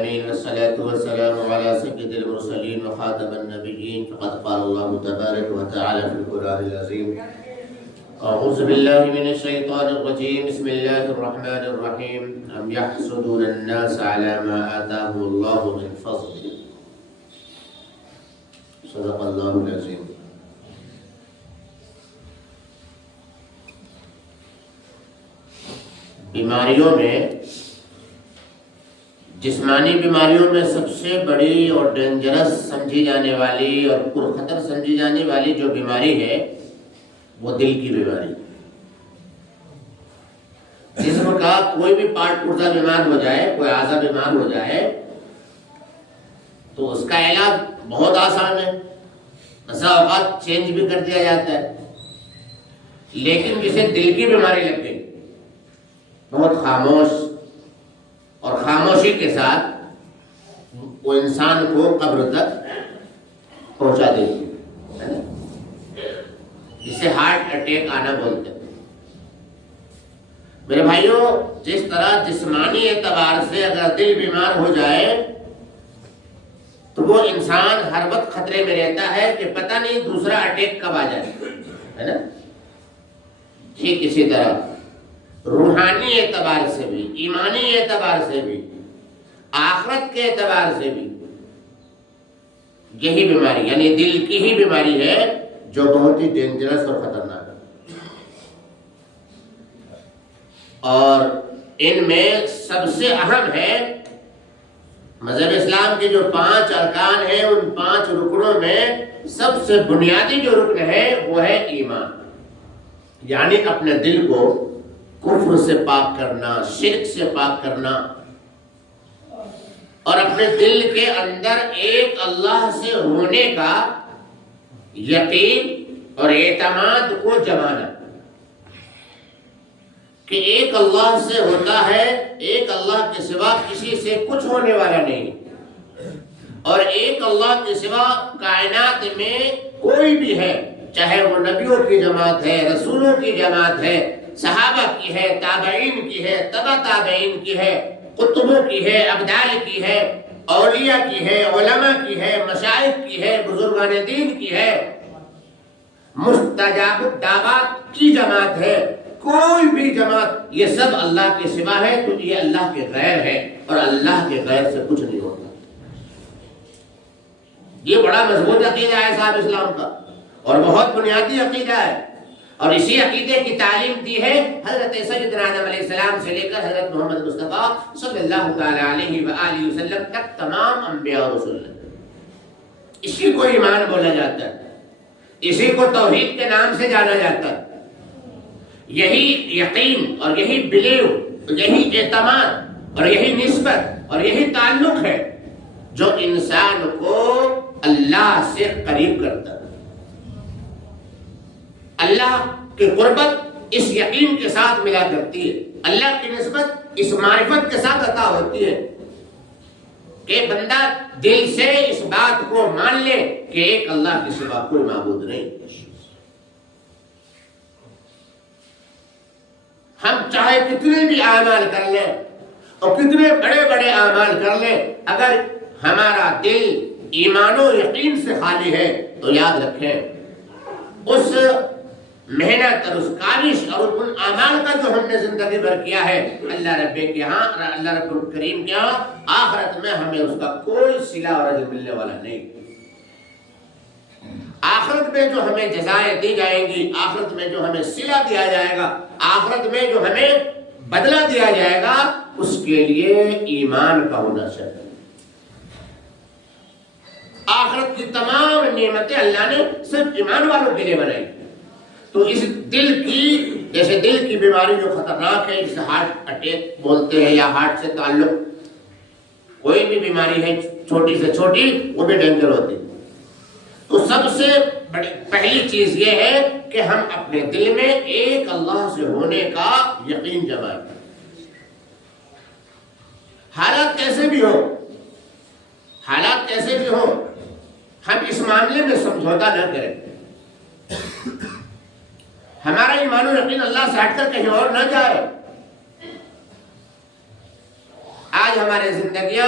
والصلاة والسلام على سيد المرسلين وخاتم النبيين. فقد قال الله تبارك وتعالى في القرآن العظيم: أعوذ بالله من الشيطان الرجيم. بسم الله الرحمن الرحيم. أم يحسدون الناس على ما آتاهم الله من فضله. صدق الله العظيم. بیماریوں میں جسمانی بیماریوں میں سب سے بڑی اور ڈینجرس سمجھی جانے والی اور پرخطر سمجھی جانے والی جو بیماری ہے وہ دل کی بیماری. جسم کا کوئی بھی پارٹ پرزا بیمار ہو جائے، کوئی اعضا بیمار ہو جائے تو اس کا علاج بہت آسان ہے، بسا اوقات چینج بھی کر دیا جاتا ہے. لیکن جسے دل کی بیماری لگ گئی، بہت خاموش اور خاموشی کے ساتھ وہ انسان کو قبر تک پہنچا دیتی ہے، جسے ہارٹ اٹیک آنا بولتے ہیں. میرے بھائیوں، جس طرح جسمانی اعتبار سے اگر دل بیمار ہو جائے تو وہ انسان ہر وقت خطرے میں رہتا ہے کہ پتہ نہیں دوسرا اٹیک کب آ جائے، ہے نا. ٹھیک اسی طرح روحانی اعتبار سے بھی، ایمانی اعتبار سے بھی، آخرت کے اعتبار سے بھی یہی بیماری یعنی دل کی ہی بیماری ہے جو بہت ہی ڈینجرس اور خطرناک ہے. اور ان میں سب سے اہم ہے مذہب اسلام کے جو 5 ارکان ہیں، ان 5 رکنوں میں سب سے بنیادی جو رکن ہے وہ ہے ایمان، یعنی اپنے دل کو کفر سے پاک کرنا، شرک سے پاک کرنا، اور اپنے دل کے اندر ایک اللہ سے ہونے کا یقین اور اعتماد کو جمانا کہ ایک اللہ سے ہوتا ہے، ایک اللہ کے سوا کسی سے کچھ ہونے والا نہیں، اور ایک اللہ کے سوا کائنات میں کوئی بھی ہے، چاہے وہ نبیوں کی جماعت ہے، رسولوں کی جماعت ہے، صحابہ کی ہے، تابعین کی ہے، تبع تابعین کی ہے، قطبوں کی ہے، ابدال کی ہے، اولیاء کی ہے، علماء کی ہے، مشائخ کی ہے، بزرگان دین کی ہے، مستجاب الدعوات کی جماعت ہے، کوئی بھی جماعت، یہ سب اللہ کے سوا ہے تو یہ اللہ کے غیر ہے، اور اللہ کے غیر سے کچھ نہیں ہوتا. یہ بڑا مضبوط عقیدہ ہے صاحب اسلام کا، اور بہت بنیادی عقیدہ ہے، اور اسی عقیدے کی تعلیم دی ہے حضرت سیدنا آدم علیہ السلام سے لے کر حضرت محمد مصطفیٰ صلی اللہ تعالی علیہ وآلہ وسلم تک تمام انبیاء اور رسول. اسی کو ایمان بولا جاتا ہے، اسی کو توحید کے نام سے جانا جاتا ہے. یہی یقین اور یہی بلیو، یہی اعتماد اور یہی نسبت اور یہی تعلق ہے جو انسان کو اللہ سے قریب کرتا ہے. اللہ کی قربت اس یقین کے ساتھ ملا کرتی ہے، اللہ کی نسبت اس معرفت کے ساتھ عطا ہوتی ہے کہ بندہ دل سے اس بات کو مان لے کہ ایک اللہ کے سوا کوئی معبود نہیں. ہم چاہے کتنے بھی اعمال کر لیں اور کتنے بڑے بڑے اعمال کر لیں، اگر ہمارا دل ایمان و یقین سے خالی ہے تو یاد رکھیں اس محنت اور اس کاوش اور ان اعمال کا جو ہم نے زندگی بھر کیا ہے، اللہ رب کے یہاں، اللہ رب الکریم کے یہاں آخرت میں ہمیں اس کا کوئی صلہ اور اجر ملنے والا نہیں. آخرت میں جو ہمیں جزائیں دی جائیں گی، آخرت میں جو ہمیں صلہ دیا جائے گا، آخرت میں جو ہمیں بدلہ دیا جائے گا، اس کے لیے ایمان کا ہونا چاہیے. آخرت کی تمام نعمتیں اللہ نے صرف ایمان والوں کے لیے بنائی. تو اس دل کی، جیسے دل کی بیماری جو خطرناک ہے، جسے ہارٹ اٹیک بولتے ہیں یا ہارٹ سے تعلق کوئی بھی بیماری ہے چھوٹی سے چھوٹی، وہ بھی ڈینجر ہوتی ہے. تو سب سے بڑی پہلی چیز یہ ہے کہ ہم اپنے دل میں ایک اللہ سے ہونے کا یقین جمائیں. حالات کیسے بھی ہو، حالات کیسے بھی ہو، ہم اس معاملے میں سمجھوتا نہ کریں. ہمارا ایمان و یقین اللہ سے ہٹ کر کہیں اور نہ جائے. آج ہماری زندگیاں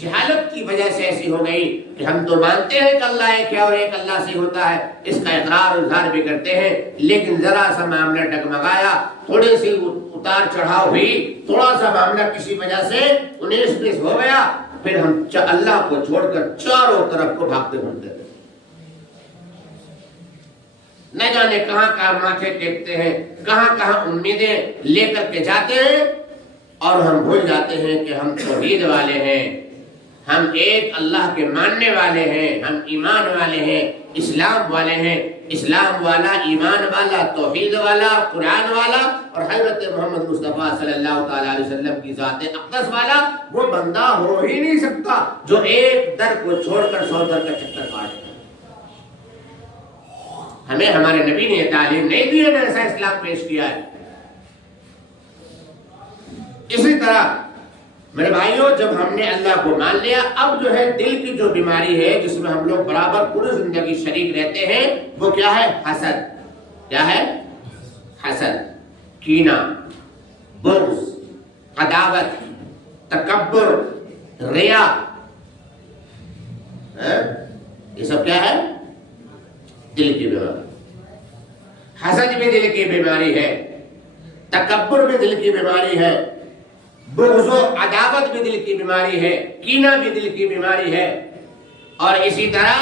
جہالت کی وجہ سے ایسی ہو گئی کہ ہم تو مانتے ہیں کہ اللہ ایک ہے اور ایک اللہ سے ہوتا ہے، اس کا اقرار اور اظہار بھی کرتے ہیں، لیکن ذرا سا معاملہ ڈگمگایا، تھوڑی سی اتار چڑھاؤ ہوئی، تھوڑا سا معاملہ کسی وجہ سے 19-20 ہو گیا، پھر ہم اللہ کو چھوڑ کر چاروں طرف کو بھاگتے پھرتے تھے، نہ جانے کہاں کہاں ماتھے ٹیکتے ہیں، کہاں کہاں امیدیں لے کر کے جاتے ہیں، اور ہم بھول جاتے ہیں کہ ہم توحید والے ہیں، ہم ایک اللہ کے ماننے والے ہیں، ہم ایمان والے ہیں، اسلام والے ہیں، اسلام والا، ایمان والا، توحید والا، قرآن والا اور حضرت محمد مصطفیٰ صلی اللہ تعالی علیہ وسلم کی ذات اقدس والا وہ بندہ ہو ہی نہیں سکتا جو ایک در کو چھوڑ کر 100 در کا چکر کاٹے۔ ہمیں ہمارے نبی نے یہ تعلیم نہیں دی ہے، نے ایسا اسلام پیش کیا ہے۔ اسی طرح میرے بھائیوں، جب ہم نے اللہ کو مان لیا، اب جو ہے دل کی جو بیماری ہے جس میں ہم لوگ برابر پوری زندگی شریک رہتے ہیں، وہ کیا ہے؟ حسد۔ کیا ہے؟ حسد، کینہ، بغض، عداوت، تکبر، ریا، یہ سب کیا ہے؟ دل کی بیماری۔ حسد بھی دل کی بیماری ہے، تکبر بھی دل کی بیماری ہے، بغض و عداوت بھی دل کی بیماری ہے، کینہ بھی دل کی بیماری ہے، اور اسی طرح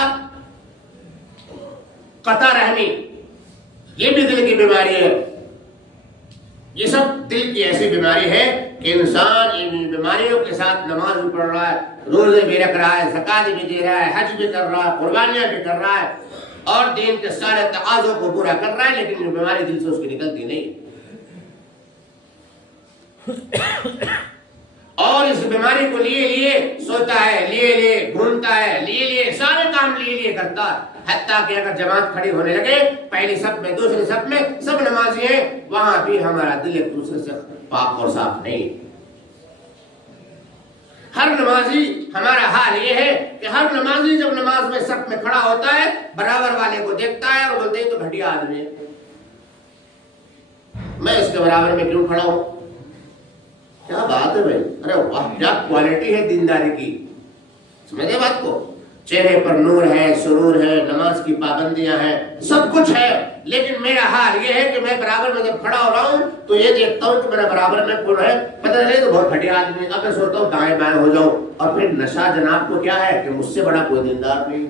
قطع رحمی یہ بھی دل کی بیماری ہے۔ یہ سب دل کی ایسی بیماری ہے کہ انسان ان بیماریوں کے ساتھ نماز بھی پڑھ رہا ہے، روزے بھی رکھ رہا ہے، زکات بھی دے رہا ہے، حج بھی کر رہا ہے، قربانیاں بھی کر رہا ہے، اور دین کے سارے تقاضوں کو پورا کر رہا ہے، لیکن یہ بیماری دل سے اس کی نکلتی نہیں۔ اور اس بیماری کو لیے سوتا ہے، لیے گھومتا ہے، لیے سارے کام لیے کرتا ہے، حتیٰ کہ اگر جماعت کھڑی ہونے لگے پہلی صف میں، دوسری صف میں، سب نمازی ہیں، وہاں بھی ہمارا دل ایک دوسرے سے پاک اور صاف نہیں۔ ہر نمازی، ہمارا حال یہ ہے کہ ہر نمازی جب نماز میں صف میں کھڑا ہوتا ہے برابر والے کو دیکھتا ہے اور بولتے ہیں تو گھٹیا آدمی ہے، میں اس کے برابر میں کیوں کھڑا ہوں؟ کیا بات ہے بھائی، ارے واہ، کیا کوالٹی ہے دینداری کی، سمجھے بات کو؟ چہرے پر نور ہے، سرور ہے، نماز کی پابندیاں ہیں، سب کچھ ہے، لیکن میرا حال یہ ہے کہ میں برابر میں جب کھڑا ہو رہا ہوں تو یہ دیکھتا ہوں کہ میرا برابر میں کون ہے، پتہ نہیں تو بہت گھٹیا آدمی، اب میں سوچتا ہوں دائیں بائیں ہو جاؤں، اور پھر نشہ جناب کو کیا ہے کہ مجھ سے بڑا کوئی دیندار نہیں۔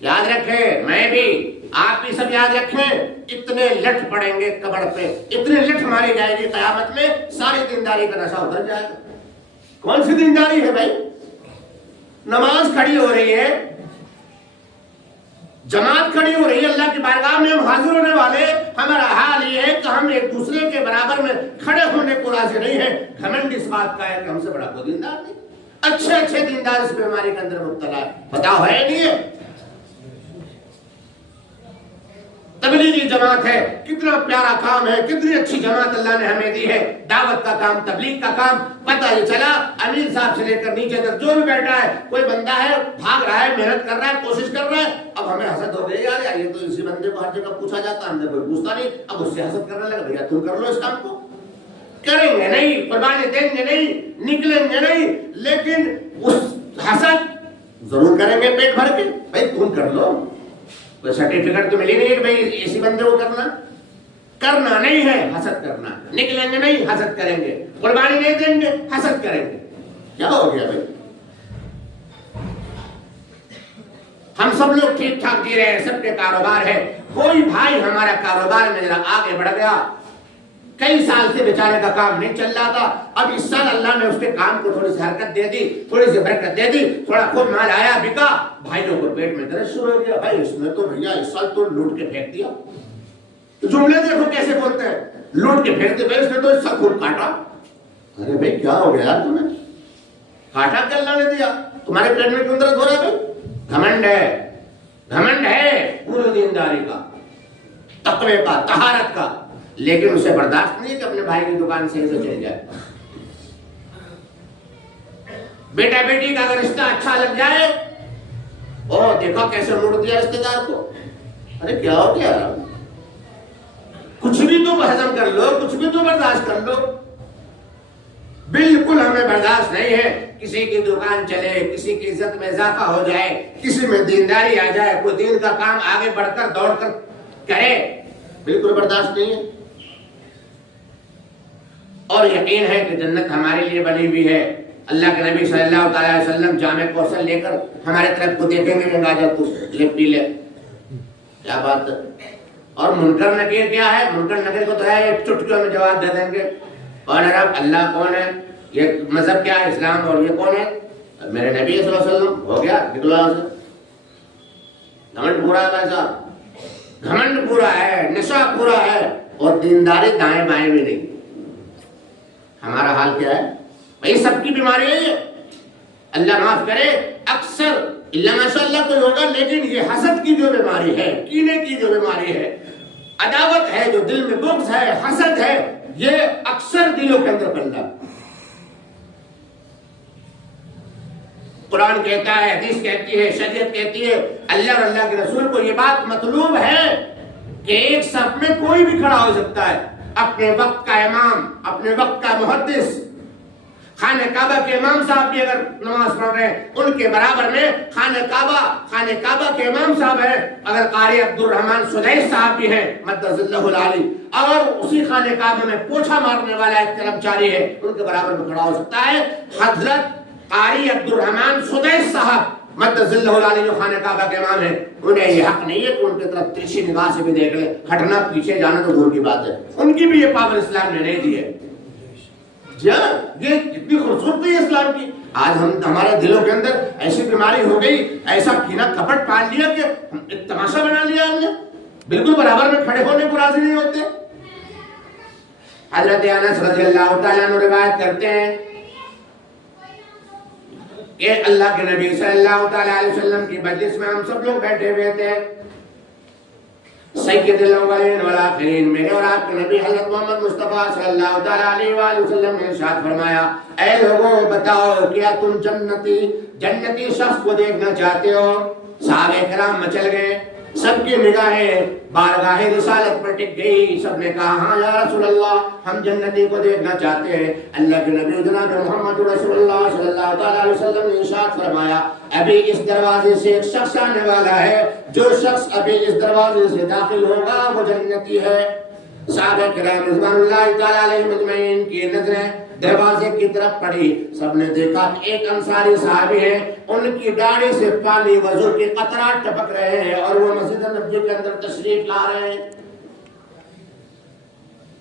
یاد رکھیں، میں بھی، آپ بھی سب یاد رکھیں، اتنے لٹھ پڑیں گے قبر پہ، اتنے لٹھ ماری جائے گی قیامت میں، ساری دینداری کا نشہ اتر جائے گا۔ کون سی دینداری ہے بھائی؟ نماز کھڑی ہو رہی ہے، جماعت کھڑی ہو رہی ہے، اللہ کی بارگاہ میں ہم حاضر ہونے والے، ہمارا حال یہ ہے کہ ہم ایک دوسرے کے برابر میں کھڑے ہونے کو راضی نہیں ہیں۔ گھمنڈ اس بات کا ہے کہ ہم سے بڑا کوئی دیندار نہیں۔ اچھے دیندار اس بیماری کے اندر مبتلا ہے، بتاؤ ہے نہیں ہے؟ تبلیغی جماعت ہے، کتنا پیارا کام ہے، کتنی اچھی جماعت اللہ نے ہمیں دی ہے، دعوت کا کام، تبلیغ کا کام۔ پتہ یہ چلا امیر صاحب سے لے کر نیچے تک جو بھی بیٹھا ہے، کوئی بندہ ہے بھاگ رہا ہے، محنت کر رہا ہے، کوشش کر رہا ہے، اب ہمیں حسد ہو گئی، یار یہ تو اسی بندے کو ہر جگہ پوچھا جاتا، ہم نے کوئی پوچھتا نہیں، اب اس سے حسد کرنے لگا، بھیا تم کر لو اس کام کو۔ کریں گے نہیں، قربانی دیں گے نہیں، نکلیں گے نہیں، لیکن اس حسد ضرور کریں گے پیٹ بھر کے، بھائی تم کر لو، کوئی سرٹیفکیٹ تو ملی نہیں ہے بھائی اسی بندے کو کرنا نہیں ہے، حسد کرنا، نکلیں گے نہیں، حسد کریں گے، قربانی نہیں دیں گے، حسد کریں گے۔ کیا ہو گیا بھائی؟ ہم سب لوگ ٹھیک ٹھاک جی رہے ہیں، سب کے کاروبار ہے، کوئی بھائی ہمارا کاروبار میں ذرا آگے بڑھ گیا، کئی سال سے بیچارے کا کام نہیں چل رہا تھا، اب اس سال اللہ نے اس کے کام کو تھوڑی سی حرکت دے دی، تھوڑی سی برکت دے دی، تھوڑا خوب مال آیا، بکا، بھائیوں کو پیٹ میں درد شروع ہو گیا، بھائی اس نے تو بھیا اس سال تو لوٹ کے پھینک دیا۔ جملے دیکھو کیسے بولتے ہیں، لوٹ کے پھینکتے، بھائی اس نے تو اس سال خوب کاٹا۔ ارے بھائی کیا ہو گیا یار تمہیں؟ کاٹا کہ اللہ نے دیا، تمہارے پیٹ میں کیوں درد ہو رہا ہے بھائی؟ گھمنڈ ہے پوری دینداری کا، تقوی کا، طہارت کا، لیکن اسے برداشت نہیں کہ اپنے بھائی کی دکان سے چل جائے۔ بیٹا بیٹی کا اگر رشتہ اچھا لگ جائے، او دیکھا کیسے موڑ دیا رشتے دار کو، ارے کیا ہو گیا؟ کچھ بھی تو ہضم کر لو، کچھ بھی تو برداشت کر لو۔ بالکل ہمیں برداشت نہیں ہے کسی کی دکان چلے، کسی کی عزت میں اضافہ ہو جائے، کسی میں دینداری آ جائے، کوئی دین کا کام آگے بڑھ کر دوڑ کر کرے، بالکل برداشت نہیں ہے۔ اور یقین ہے کہ جنت ہمارے لیے بنی ہوئی ہے۔ اللہ کے نبی صلی اللہ تعالی علیہ وسلم جامع کوثر لے کر ہمارے طرف کو دیکھیں گے، گنگا تو لے پی لے، کیا بات ہے۔ اور منکر نکیر کیا ہے؟ منکر نکیر کو تو ہے ایک چٹکیوں میں جواب دے دیں گے، کون ہے رب؟ اللہ کون ہے؟ یہ مذہب کیا ہے؟ اسلام۔ اور یہ کون ہے؟ میرے نبی صلی اللہ علیہ وسلم۔ ہو گیا، نکلو یہاں سے۔ گھمنڈ پورا ہے بھائی صاحب، گھمنڈ پورا ہے، نشہ پورا ہے، اور دینداری دائیں بائیں بھی نہیں۔ ہمارا حال کیا ہے بھائی؟ سب کی بیماری ہے یہ، اللہ معاف کرے۔ اکثر اللہ ماشاء اللہ کوئی ہوگا، لیکن یہ حسد کی جو بیماری ہے، کینے کی جو بیماری ہے، عداوت ہے، جو دل میں بغض ہے، حسد ہے، یہ اکثر دلوں کے اندر پندا۔ قرآن کہتا ہے، حدیث کہتی ہے، شریعت کہتی ہے، اللہ اور اللہ کے رسول کو یہ بات مطلوب ہے کہ ایک صف میں کوئی بھی کھڑا ہو سکتا ہے، اپنے وقت کا امام، اپنے وقت کا محدث، خانہ کعبہ کے امام صاحب بھی اگر نماز پڑھ رہے ہیں، ان کے برابر میں خانہ کعبہ کے امام صاحب ہیں، اگر قاری عبد الرحمن سدیس صاحب بھی ہیں مدد اللہ العالی، اور اسی خانہ کعبہ میں پوچھا مارنے والا ایک کرمچاری ہے، ان کے برابر میں کھڑا ہو سکتا ہے۔ حضرت قاری عبد الرحمن سدیس صاحب مدد اللہ العالی جو خانہ کعبہ کے امام ہیں، انہیں یہ حق نہیں ہے کہ ان کی طرف ترچھی نگاہ سے بھی دیکھ لیں، ہٹنا پیچھے جانا تو دور کی بات ہے، ان کی بھی یہ پاور اسلام نے نہیں دی ہے۔ یہ اتنی خوبصورتی ہے اسلام کی۔ آج ہمارے دلوں کے اندر ایسی بیماری ہو گئی، ایسا کینا کپٹ پال لیا کہ ایک تماشا بنا لیا ہم نے، بالکل برابر میں کھڑے ہونے کو راضی نہیں ہوتے۔ حضرت انس رضی اللہ تعالیٰ عنہ روایت کرتے ہیں کہ اللہ کے نبی صلی اللہ تعالیٰ علیہ وسلم کی مجلس میں ہم سب لوگ بیٹھے ہوئے تھے، سید الاولین والآخرین، میرے اور آپ کے نبی حضرت محمد مصطفیٰ صلی اللہ تعالیٰ علیہ وآلہ وسلم نے ارشاد فرمایا، اے لوگوں بتاؤ کیا تم جنتی شخص کو دیکھنا چاہتے ہو؟ صحابہ کرام مچل گئے، سب کی نگاہیں بارگاہ رسالت پر ٹک گئی، سب نے کہا ہاں یا رسول اللہ، ہم جنتی کو دیکھنا چاہتے ہیں۔ اللہ کے نبی جناب محمد رسول اللہ صلی اللہ تعالیٰ علیہ وسلم نے ارشاد فرمایا، ابھی اس دروازے سے ایک شخص آنے والا ہے، جو شخص ابھی اس دروازے سے داخل ہوگا وہ جنتی ہے۔ صحابہ کرام رضوان اللہ تعالیٰ علیہم اجمعین کی نظریں دروازے کی طرف پڑی، سب نے دیکھا کہ ایک انصاری صحابی ہے، ان کی داڑھی سے پانی وضو کے قطرات ٹپک رہے ہیں اور وہ مسجد نبوی کے اندر تشریف لا رہے ہیں۔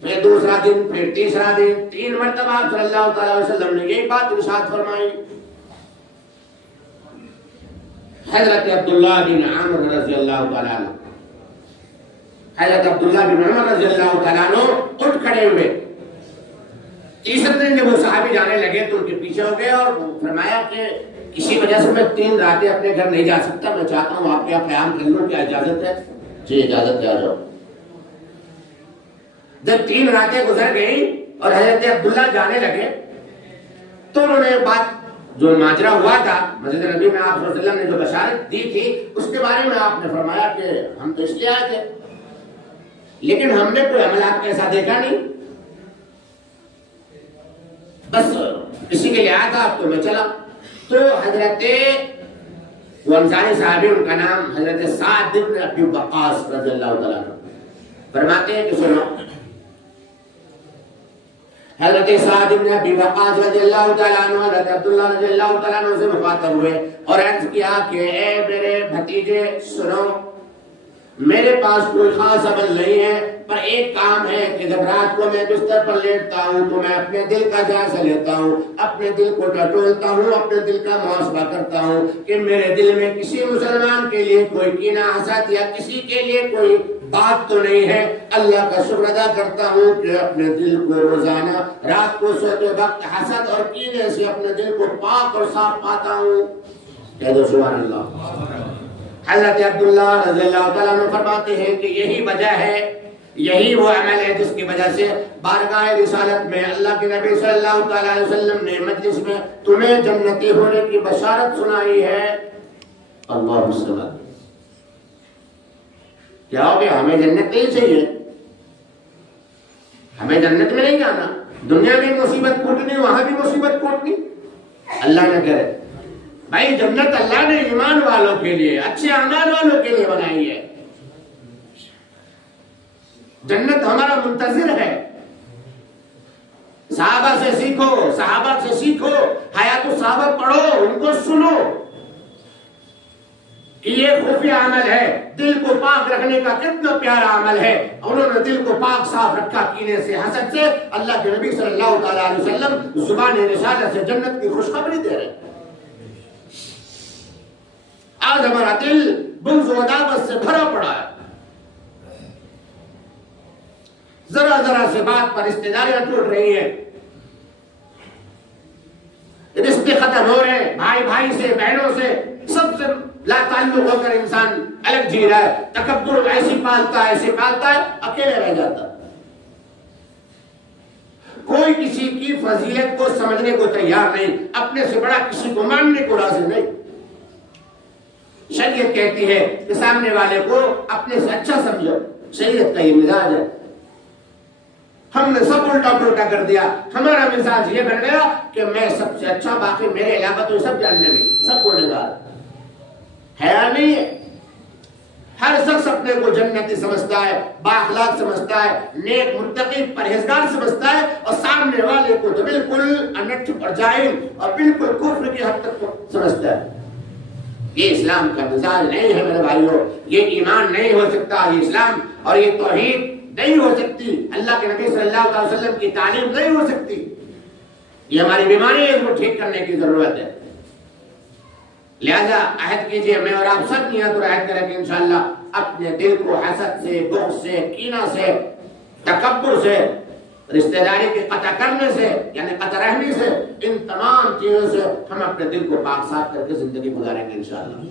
پھر دوسرا دن، پھر تیسرا دن، 3 مرتبہ صلی اللہ تعالیٰ علیہ وسلم نے یہی بات ارشاد فرمائی۔ حضرت عبداللہ بن عمر رضی اللہ تعالیٰ عنہ، حضرت عبداللہ بن عمر رضی اللہ تعالیٰ عنہ اٹھ کھڑے ہوئے۔ تیسرے دن جب وہ صحابی جانے لگے تو ان کے پیچھے ہو گئے اور فرمایا کہ کسی وجہ سے میں 3 راتیں اپنے گھر نہیں جا سکتا، میں چاہتا ہوں آپ کے یہاں قیام کر لوں، کیا اجازت ہے؟ جی اجازت ہے، آ جاؤ۔ جب 3 راتیں گزر گئی اور حضرت عبداللہ جانے لگے تو انہوں نے بات جو ماجرا ہوا تھا مسجد نبی میں آپ صلی اللہ علیہ وسلم نے جو بشارت دی تھی اس کے بارے میں آپ نے فرمایا کہ ہم تو اس لیے آئے تھے لیکن ہم نے کوئی عمل آپ کے ایسا دیکھا نہیں، بس اسی کے لیے آیا تھا، اب تو میں چلا۔ تو حضرت وہ انصاری صحابی، ان کا نام حضرت سعد بن ابی وقاص رضی اللہ تعالیٰ عنہ، فرماتے ہیں کہ سنو، حضرت سعد بن ابی وقاص رضی اللہ تعالیٰ عنہ حضرت عبداللہ رضی اللہ تعالیٰ عنہ سے مخاطب ہوئے اور عرض کیا کہ اے میرے بھتیجے سنو، میرے پاس کوئی خاص عمل نہیں ہے، پر ایک کام ہے کہ جب رات کو میں بستر پر لیٹتا ہوں تو میں اپنے دل کا جائزہ لیتا ہوں، اپنے دل کو ٹٹولتا ہوں، اپنے دل کا محاسبہ کرتا ہوں کہ میرے دل میں کسی مسلمان کے لیے کوئی کینہ حسد یا کسی کے لیے کوئی بات تو نہیں ہے۔ اللہ کا شکر ادا کرتا ہوں کہ اپنے دل کو روزانہ رات کو سوتے وقت حسد اور کینے سے اپنے دل کو پاک اور صاف پاتا ہوں۔ کہہ دو سبحان اللہ۔ حضرت عبداللہ رضی اللہ تعالیٰ عنہ فرماتے ہیں کہ یہی وجہ ہے، یہی وہ عمل ہے جس کی وجہ سے بارگاہ رسالت میں اللہ کے نبی صلی اللہ تعالیٰ علیہ وسلم نے مجلس میں تمہیں جنتی ہونے کی بشارت سنائی ہے۔ اللہ الصمد۔ کیا ہو گیا؟ ہمیں جنت نہیں چاہیے، ہمیں جنت میں نہیں جانا، دنیا میں مصیبت کوٹنی، وہاں بھی مصیبت کوٹنی، اللہ نہ کرے۔ بھائی جنت اللہ نے ایمان والوں کے لیے، اچھے اعمال والوں کے لیے بنائی ہے۔ جنت ہمارا منتظر ہے۔ صحابہ سے سیکھو، صحابہ سے سیکھو، حیات الصحابہ پڑھو، ان کو سنو کہ یہ خفیہ عمل ہے، دل کو پاک رکھنے کا کتنا پیارا عمل ہے۔ انہوں نے دل کو پاک صاف رکھا کینے سے، حسد سے۔ اللہ کے نبی صلی اللہ تعالیٰ علیہ وسلم زبان رسالت سے جنت کی خوشخبری دے رہے ہیں۔ آج ہمارا دل بغض و عداوت سے بھرا پڑا ہے، ذرا ذرا سے بات پر رشتہ داریاں ٹوٹ رہی ہیں، رشتے ختم ہو رہے ہیں، بھائی بھائی سے، بہنوں سے، سب سے لا تعلق ہو کر انسان الگ جی رہا ہے۔ تکبر ایسی پالتا ہے، اکیلے رہ جاتا ہے۔ کوئی کسی کی فضیلت کو سمجھنے کو تیار نہیں، اپنے سے بڑا کسی کو ماننے کو راضی نہیں۔ شریعت کہتی ہے کہ سامنے والے کو اپنے سے اچھا سمجھو، شریعت کا یہ مزاج ہے۔ ہم نے سب الٹا پلٹا کر دیا، ہمارا مزاج یہ بن گیا کہ میں سب سے اچھا، باقی میرے علاقہ تو سب جاننے میں، سب کو نگار ہے نہیں ہے۔ ہر شخص اپنے کو جنتی سمجھتا ہے، بااخلاق سمجھتا ہے، نیک متقی پرہیزگار سمجھتا ہے، اور سامنے والے کو تو بالکل انٹھ اور جاہل اور بالکل کفر کی حد تک سمجھتا ہے۔ یہ اسلام کا مزاج نہیں ہے میرے بھائیوں، یہ ایمان نہیں ہو سکتا، یہ اسلام اور یہ توحید نہیں ہو سکتی، اللہ کے نبی صلی اللہ علیہ وسلم کی تعلیم نہیں ہو سکتی۔ یہ ہماری بیماری ہے، اس کو ٹھیک کرنے کی ضرورت ہے۔ لہذا عہد کیجئے، میں اور آپ سب نیت اور عہد کریں کہ انشاءاللہ اپنے دل کو حسد سے، بغض سے، کینہ سے، تکبر سے، رشتہ داری کے قطع کرنے سے، یعنی قطع رحمی سے، ان تمام چیزوں سے ہم اپنے دل کو پاک صاف کر کے زندگی گزاریں گے انشاءاللہ۔